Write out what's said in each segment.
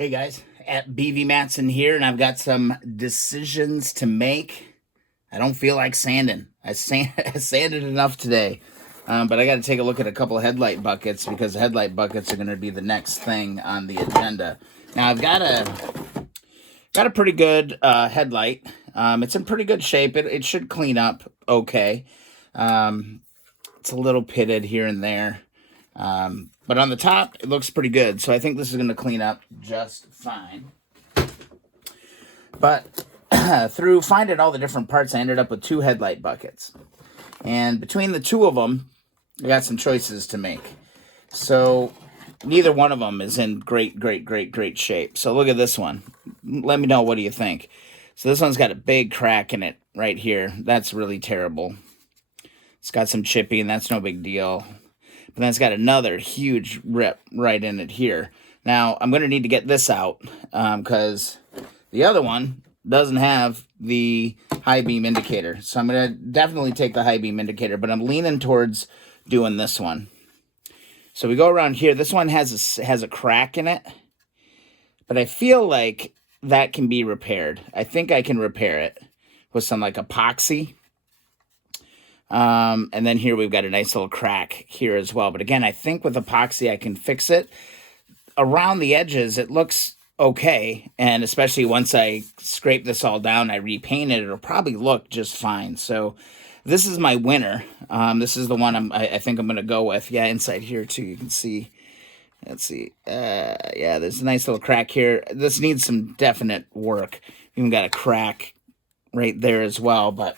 Hey guys, at BV Matson here, and I've got some decisions to make. I don't feel like sanding. I sanded enough today, but I got to take a look at a couple of headlight buckets because headlight buckets are going to be the next thing on the agenda. Now I've got a pretty good headlight. It's in pretty good shape. It should clean up okay. It's a little pitted here and there. But on the top, it looks pretty good. So I think this is going to clean up just fine. But through finding all the different parts, I ended up with two headlight buckets. And between the two of them, I got some choices to make. So neither one of them is in great shape. So look at this one. Let me know, what do you think? So this one's got a big crack in it right here. That's really terrible. It's got some chippy, and that's no big deal. But then it's got another huge rip right in it here. Now, I'm going to need to get this out because the other one doesn't have the high beam indicator. So I'm going to definitely take the high beam indicator, but I'm leaning towards doing this one. So we go around here. This one has a crack in it, but I feel like that can be repaired. I think I can repair it with some like epoxy. And then here we've got a nice little crack here as well. But again, I think with epoxy I can fix it. Around the edges, it looks okay. And especially once I scrape this all down, I repaint it, it'll probably look just fine. So this is my winner. This is the one I think I'm going to go with. Yeah, inside here too, you can see. Let's see. Yeah, there's a nice little crack here. This needs some definite work. Even got a crack right there as well. But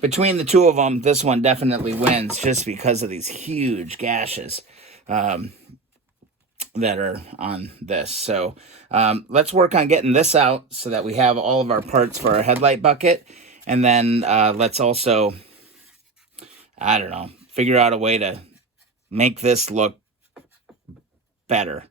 between the two of them, this one definitely wins just because of these huge gashes that are on this. So let's work on getting this out so that we have all of our parts for our headlight bucket. And then let's also, I don't know, figure out a way to make this look better.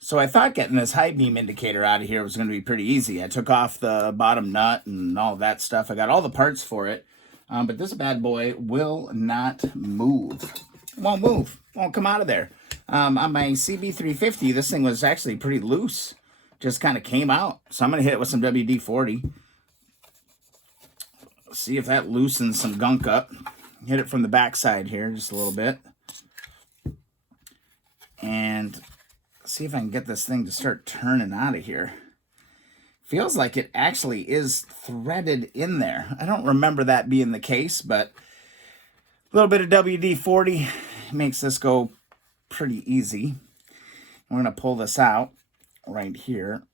So I thought getting this high beam indicator out of here was going to be pretty easy. I took off the bottom nut and all that stuff. I got all the parts for it. But this bad boy will not move. It won't move. It won't come out of there. On my CB350, this thing was actually pretty loose. Just kind of came out. So I'm going to hit it with some WD-40. See if that loosens some gunk up. Hit it from the back side here just a little bit. And see if I can get this thing to start turning out of here. Feels like it actually is threaded in there. I don't remember that being the case, but a little bit of WD-40 makes this go pretty easy. We're going to pull this out right here.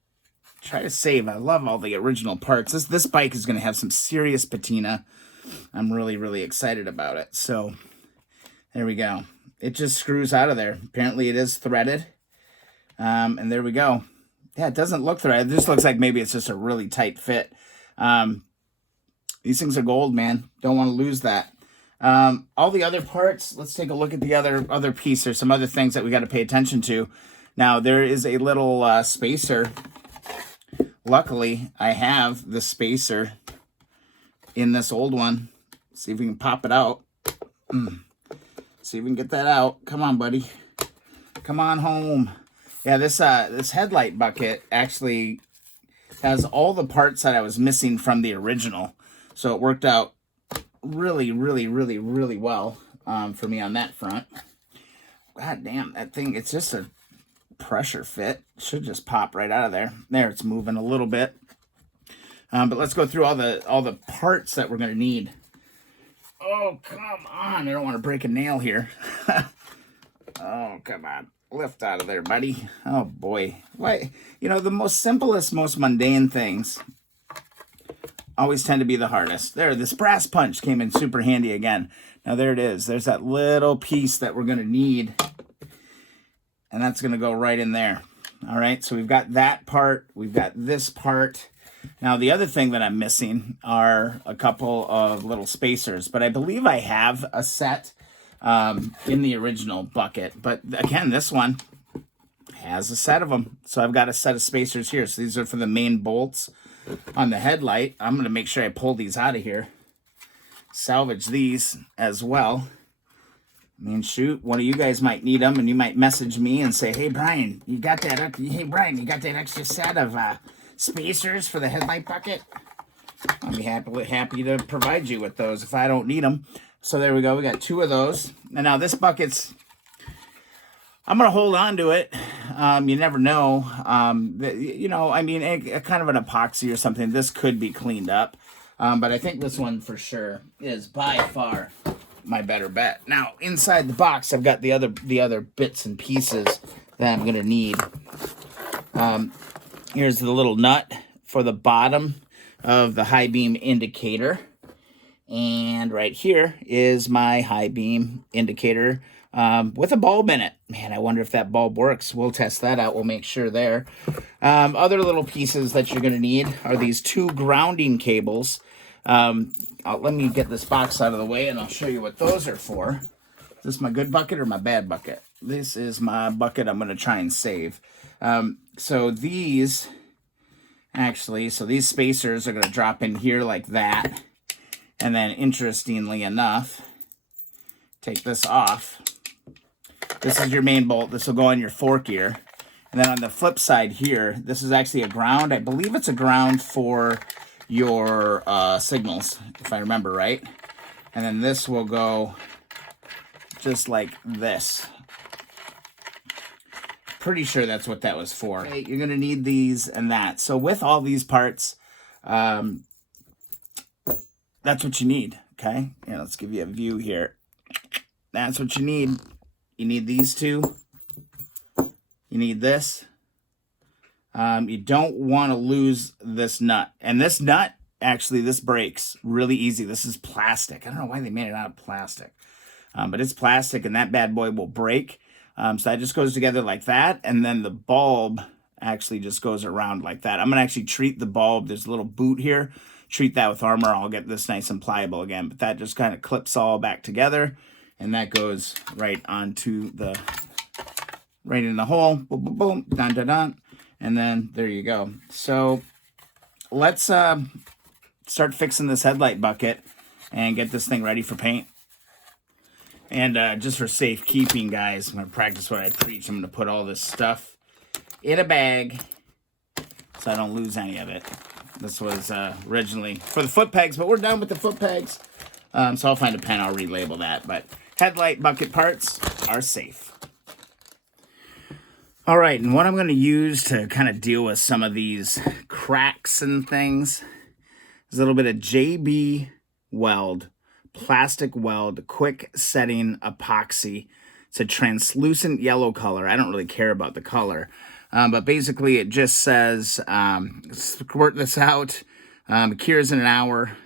Try to save. I love all the original parts. This bike is going to have some serious patina. I'm really excited about it. So there we go. It just screws out of there. Apparently it is threaded. And there we go. Yeah, it doesn't look threaded. It just looks like maybe it's just a really tight fit. These things are gold, man. Don't want to lose that. All the other parts, let's take a look at the other piece. There's some other things that we got to pay attention to. Now, there is a little spacer. Luckily, I have the spacer in this old one. See if we can pop it out. See if we can get that out. Come on, buddy. Come on home. Yeah, this headlight bucket actually has all the parts that I was missing from the original. So it worked out really well for me on that front. God damn, that thing, it's just a pressure fit. Should just pop right out of there. There, it's moving a little bit. But let's go through all the parts that we're going to need. Oh, come on. I don't want to break a nail here. Oh, come on. Lift out of there, buddy. Oh, boy. Why? You know, the most simplest, most mundane things always tend to be the hardest. There, this brass punch came in super handy again. Now, there it is. There's that little piece that we're going to need. And that's going to go right in there. All right, so we've got that part. We've got this part. Now, the other thing that I'm missing are a couple of little spacers. But I believe I have a set in the original bucket. But again, this one has a set of them. So I've got a set of spacers here. So these are for the main bolts on the headlight. I'm going to make sure I pull these out of here. Salvage these as well. I mean, shoot, one of you guys might need them, and you might message me and say, hey, Brian, you got that extra set of spacers for the headlight bucket? I'll be happy to provide you with those if I don't need them. So there we go. We got 2 of those. And now this bucket's, I'm going to hold on to it. You never know. You know, I mean, kind of an epoxy or something. This could be cleaned up. But I think this one for sure is by far my better bet. Now, inside the box, I've got the other bits and pieces that I'm going to need. Here's the little nut for the bottom of the high beam indicator. And right here is my high beam indicator with a bulb in it. Man, I wonder if that bulb works. We'll test that out. We'll make sure there. Other little pieces that you're going to need are these 2 grounding cables. Let me get this box out of the way and I'll show you what those are for. Is this my good bucket or my bad bucket? This is my bucket I'm going to try and save. So these spacers are going to drop in here like that. And then, interestingly enough, take this off. This is your main bolt. This will go on your fork gear. And then on the flip side here, this is actually a ground. I believe it's a ground for your signals, if I remember right. And then this will go just like this. Pretty sure that's what that was for. Okay, you're going to need these and that. So with all these parts, that's what you need, okay? Yeah, let's give you a view here. That's what you need. You need these 2. You need this. You don't want to lose this nut. And this nut, actually, this breaks really easy. This is plastic. I don't know why they made it out of plastic. But it's plastic, and that bad boy will break. So that just goes together like that. And then the bulb actually just goes around like that. I'm going to actually treat the bulb. There's a little boot here. Treat that with armor. I'll get this nice and pliable again. But that just kind of clips all back together. And that goes right onto the, right in the hole. Boom, boom, boom. Dun, dun, dun. And then there you go. So let's start fixing this headlight bucket and get this thing ready for paint. And just for safekeeping, guys, I'm going to practice what I preach. I'm going to put all this stuff in a bag so I don't lose any of it. This was originally for the foot pegs, but we're done with the foot pegs. So I'll find a pen, I'll relabel that. But headlight bucket parts are safe. All right, and what I'm going to use to kind of deal with some of these cracks and things is a little bit of JB Weld, plastic weld, quick setting epoxy. It's a translucent yellow color. I don't really care about the color. But basically it just says, squirt this out, cures in an hour.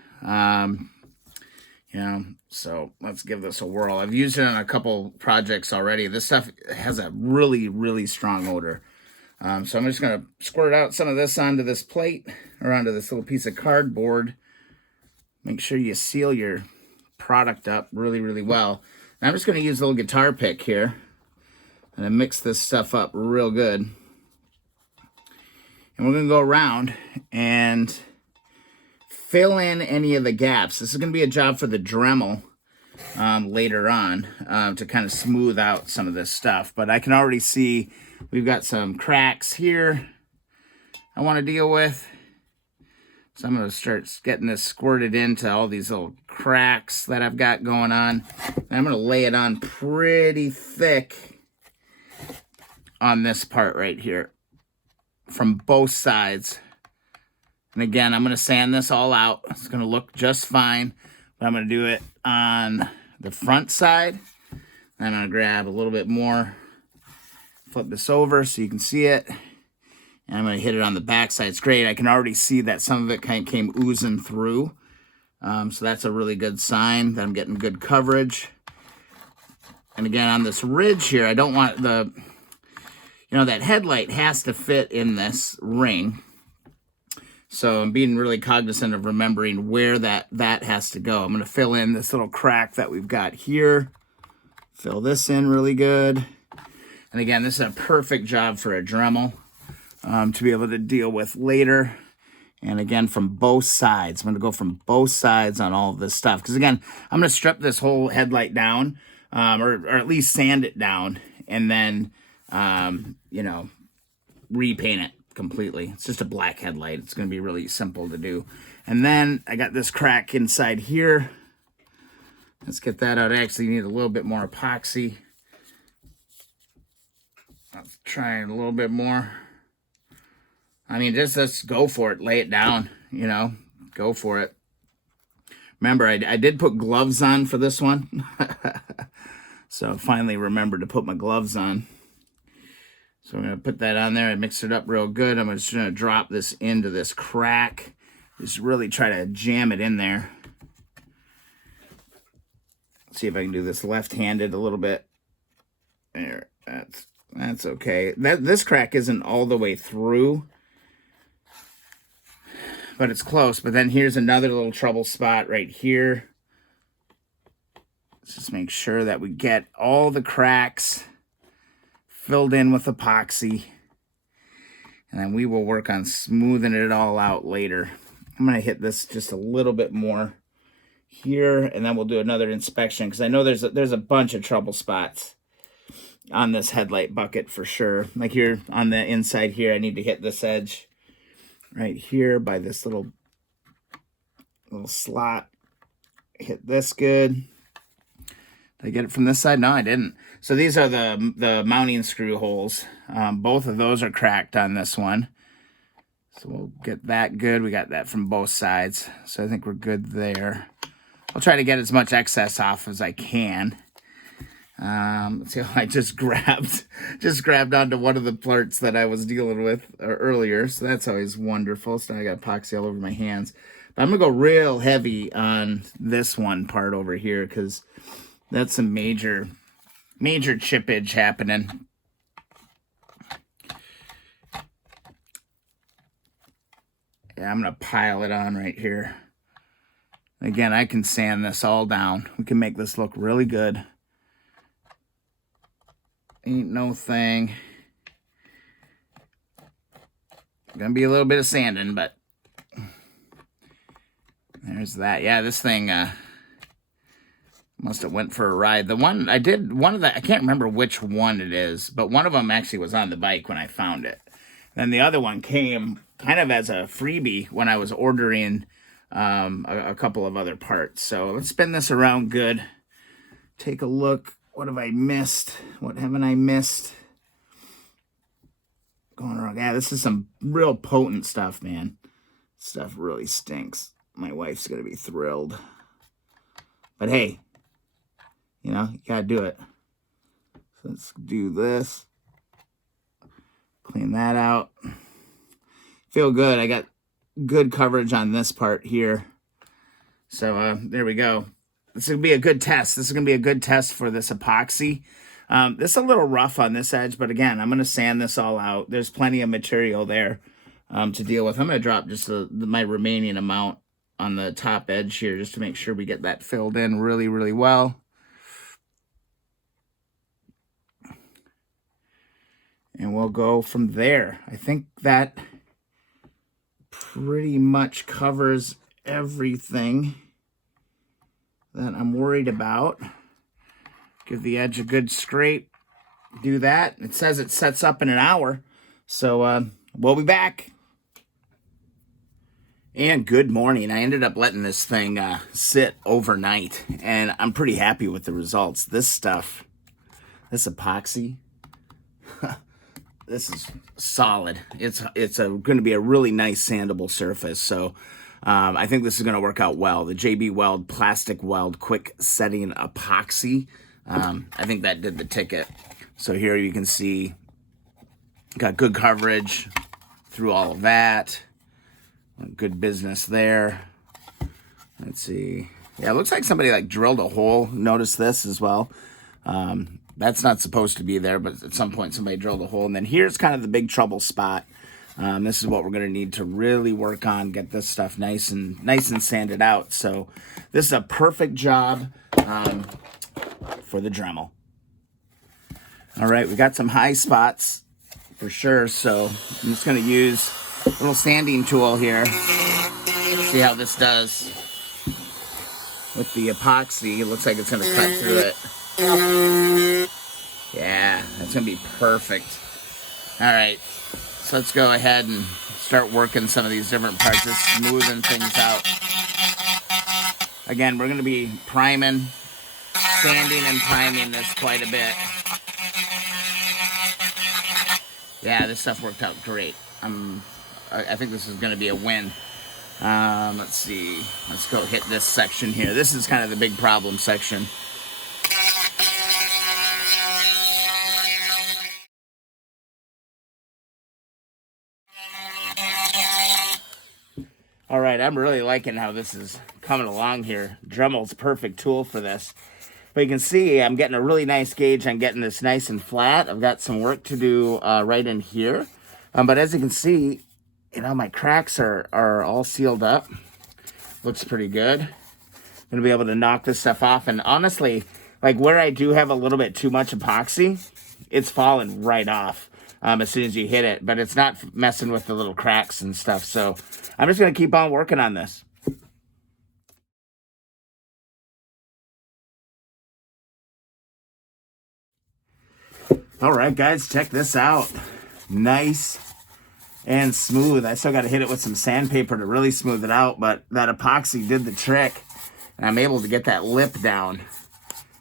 You know, so let's give this a whirl. I've used it on a couple projects already. This stuff has a really, really strong odor. So I'm just going to squirt out some of this onto this plate or onto this little piece of cardboard. Make sure you seal your product up really, really well. And I'm just going to use a little guitar pick here and then mix this stuff up real good. And we're going to go around and fill in any of the gaps. This is going to be a job for the Dremel later on to kind of smooth out some of this stuff. But I can already see we've got some cracks here I want to deal with. So I'm going to start getting this squirted into all these little cracks that I've got going on. And I'm going to lay it on pretty thick on this part right here from both sides. And again, I'm going to sand this all out. It's going to look just fine. But I'm going to do it on the front side. And I'm going to grab a little bit more, flip this over so you can see it. And I'm going to hit it on the back side. It's great. I can already see that some of it kind of came oozing through. So that's a really good sign that I'm getting good coverage. And again, on this ridge here, I don't want the, that headlight has to fit in this ring. So I'm being really cognizant of remembering where that has to go. I'm going to fill in this little crack that we've got here. Fill this in really good. And again, this is a perfect job for a Dremel to be able to deal with later. And again, from both sides. I'm going to go from both sides on all of this stuff. Because again, I'm going to strip this whole headlight down. or at least sand it down, and then, you know, repaint it completely. It's just a black headlight. It's going to be really simple to do. And then I got this crack inside here. Let's get that out. I actually need a little bit more epoxy. Let's try it a little bit more. I mean, just let's go for it. Lay it down, you know, go for it. Remember, I did put gloves on for this one. So I finally remembered to put my gloves on. So I'm going to put that on there. I mixed it up real good. I'm just going to drop this into this crack. Just really try to jam it in there. See if I can do this left-handed a little bit. There, that's okay. This crack isn't all the way through, but it's close. But then here's another little trouble spot right here. Let's just make sure that we get all the cracks filled in with epoxy, and then we will work on smoothing it all out later. I'm going to hit this just a little bit more here, and then we'll do another inspection, because I know there's a bunch of trouble spots on this headlight bucket for sure. Like here on the inside here, I need to hit this edge right here by this little slot. Hit this good. Did I get it from this side? No, I didn't. So these are the mounting screw holes. Both of those are cracked on this one. So we'll get that good. We got that from both sides. So I think we're good there. I'll try to get as much excess off as I can. Let's see, I just grabbed onto one of the parts that I was dealing with earlier. So that's always wonderful. So now I got epoxy all over my hands. But I'm going to go real heavy on this one part over here, because that's some major chippage happening. Yeah, I'm going to pile it on right here. Again, I can sand this all down. We can make this look really good. Ain't no thing. Gonna be a little bit of sanding, but there's that. Yeah, this thing must have went for a ride. The one I did, I can't remember which one it is, but one of them actually was on the bike when I found it. Then the other one came kind of as a freebie when I was ordering a couple of other parts. So let's spin this around good. Take a look. What have I missed? What haven't I missed? Going wrong. Yeah, this is some real potent stuff, man. Stuff really stinks. My wife's going to be thrilled. But hey, you know, you got to do it. So let's do this. Clean that out. Feel good. I got good coverage on this part here. So there we go. This is going to be a good test. This is going to be a good test for this epoxy. This is a little rough on this edge, but again, I'm going to sand this all out. There's plenty of material there to deal with. I'm going to drop just my remaining amount on the top edge here just to make sure we get that filled in really, really well. And we'll go from there. I think that pretty much covers everything that I'm worried about. Give the edge a good scrape. Do that. It says it sets up in an hour. So we'll be back. And good morning. I ended up letting this thing sit overnight, and I'm pretty happy with the results. This stuff, this epoxy, this is solid. It's going to be a really nice sandable surface. So I think this is going to work out well. The JB Weld Plastic Weld Quick Setting Epoxy. I think that did the ticket. So here you can see, got good coverage through all of that. Good business there. Let's see. Yeah, it looks like somebody like drilled a hole. Notice this as well. That's not supposed to be there, but at some point somebody drilled a hole. And then here's kind of the big trouble spot. This is what we're going to need to really work on, get this stuff nice and sanded out. So this is a perfect job for the Dremel. All right, we got some high spots for sure. So I'm just going to use a little sanding tool here. See how this does with the epoxy. It looks like it's going to cut through it. Yeah, that's gonna be perfect. All right, so let's go ahead and start working some of these different parts, just smoothing things out. Again, we're gonna be priming, sanding and priming this quite a bit. Yeah, this stuff worked out great. I think this is gonna be a win. Let's see, let's go hit this section here. This is kind of the big problem section. All right, I'm really liking how this is coming along here. Dremel's perfect tool for this. But you can see I'm getting a really nice gauge on getting this nice and flat. I've got some work to do right in here. But as you can see, you know, my cracks are all sealed up. Looks pretty good. I'm gonna be able to knock this stuff off. And honestly, like where I do have a little bit too much epoxy, it's falling right off as soon as you hit it. But it's not messing with the little cracks and stuff. So I'm just gonna keep on working on this. All right, guys, check this out. Nice and smooth. I still got to hit it with some sandpaper to really smooth it out, but that epoxy did the trick, and I'm able to get that lip down.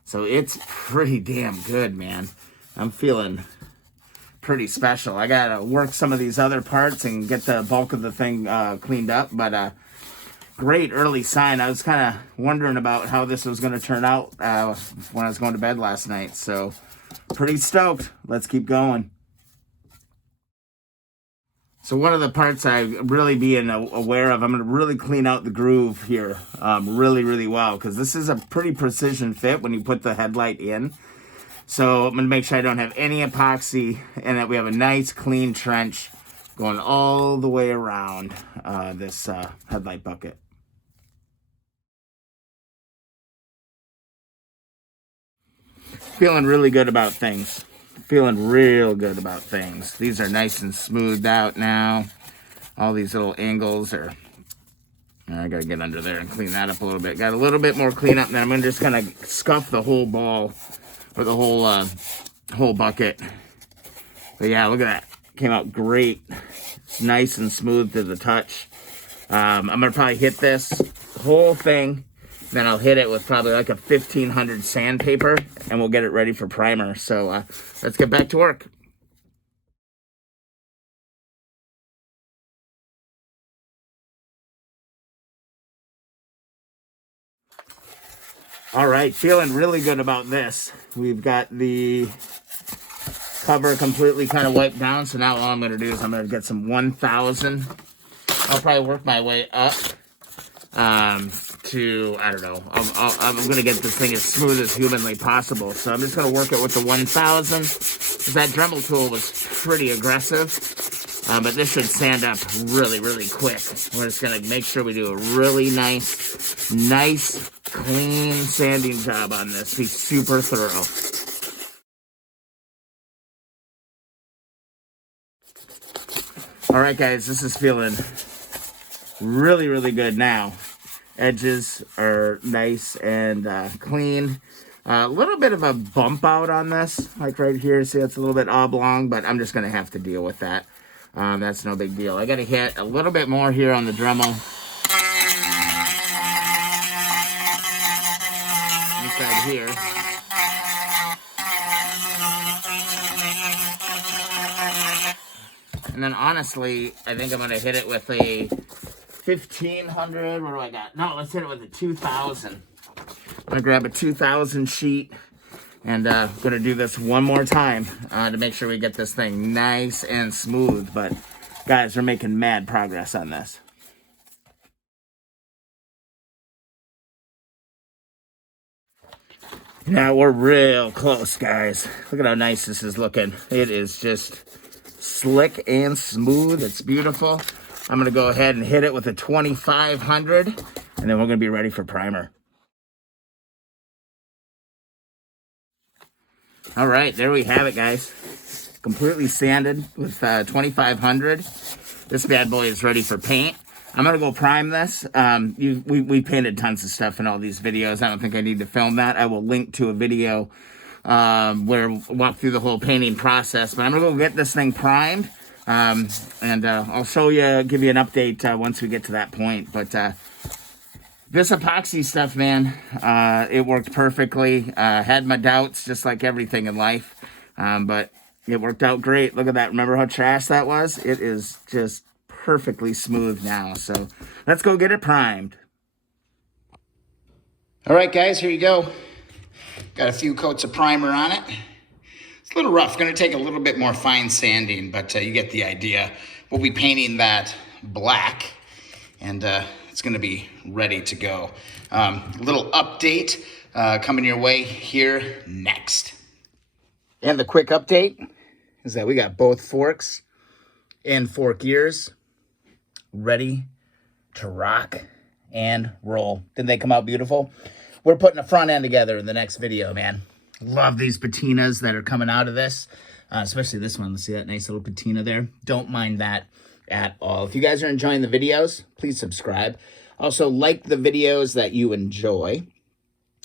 So it's pretty damn good, man. I'm feeling pretty special. I got to work some of these other parts and get the bulk of the thing cleaned up, but great early sign. I was kind of wondering about how this was going to turn out when I was going to bed last night, so pretty stoked. Let's keep going. So one of the parts I really being aware of, I'm going to really clean out the groove here really, really well, because this is a pretty precision fit when you put the headlight in. So I'm going to make sure I don't have any epoxy and that we have a nice clean trench going all the way around this headlight bucket. Feeling really good about things. Feeling real good about things. These are nice and smoothed out now. All these little angles are... I gotta get under there and clean that up a little bit. Got a little bit more cleanup, and then I'm just gonna scuff the whole ball, or the whole bucket. But yeah, look at that. Came out great. It's nice and smooth to the touch. I'm gonna probably hit this whole thing, then I'll hit it with probably like a 1500 sandpaper, and we'll get it ready for primer. So let's get back to work. All right, feeling really good about this. We've got the cover completely kind of wiped down, so now all I'm going to do is I'm going to get some 1000. I'll probably work my way up to, I don't know, I'm going to get this thing as smooth as humanly possible. So I'm just going to work it with the 1000, because that Dremel tool was pretty aggressive. But this should sand up really, really quick. We're just going to make sure we do a really nice, clean sanding job on this. Be super thorough. All right, guys, this is feeling really, really good now. Edges are nice and clean. A little bit of a bump out on this, like right here. See, it's a little bit oblong, but I'm just going to have to deal with that. That's no big deal. I got to hit a little bit more here on the Dremel. Inside here. And then honestly, I think I'm going to hit it with a 1500. What do I got? No, let's hit it with a 2000. I'm going to grab a 2000 sheet. And I'm going to do this one more time to make sure we get this thing nice and smooth. But, guys, we're making mad progress on this. Now, we're real close, guys. Look at how nice this is looking. It is just slick and smooth. It's beautiful. I'm going to go ahead and hit it with a 2500. And then we're going to be ready for primer. All right, there we have it, guys. Completely sanded with 2500. This bad boy is ready for paint. I'm gonna go prime this. We painted tons of stuff in all these videos. I don't think I need to film that. I will link to a video where we'll walk through the whole painting process. But I'm going to go get this thing primed, and I'll show you, give you an update once we get to that point. But this epoxy stuff, man, it worked perfectly. Had my doubts, just like everything in life, but it worked out great. Look at that. Remember how trash that was? It is just perfectly smooth now. So let's go get it primed. All right, guys, here you go. Got a few coats of primer on it. It's a little rough. Going to take a little bit more fine sanding, but you get the idea. We'll be painting that black, and it's going to be ready to go. A little update coming your way here next. And the quick update is that we got both forks and fork ears ready to rock and roll. Didn't they come out beautiful? We're putting a front end together in the next video, man. Love these patinas that are coming out of this, especially this one. Let's see that nice little patina there. Don't mind that at all. If you guys are enjoying the videos, please subscribe. Also, like the videos that you enjoy.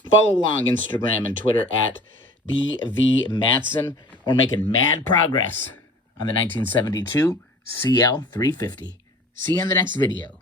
Follow along Instagram and Twitter at BVMatson. We're making mad progress on the 1972 CL350. See you in the next video.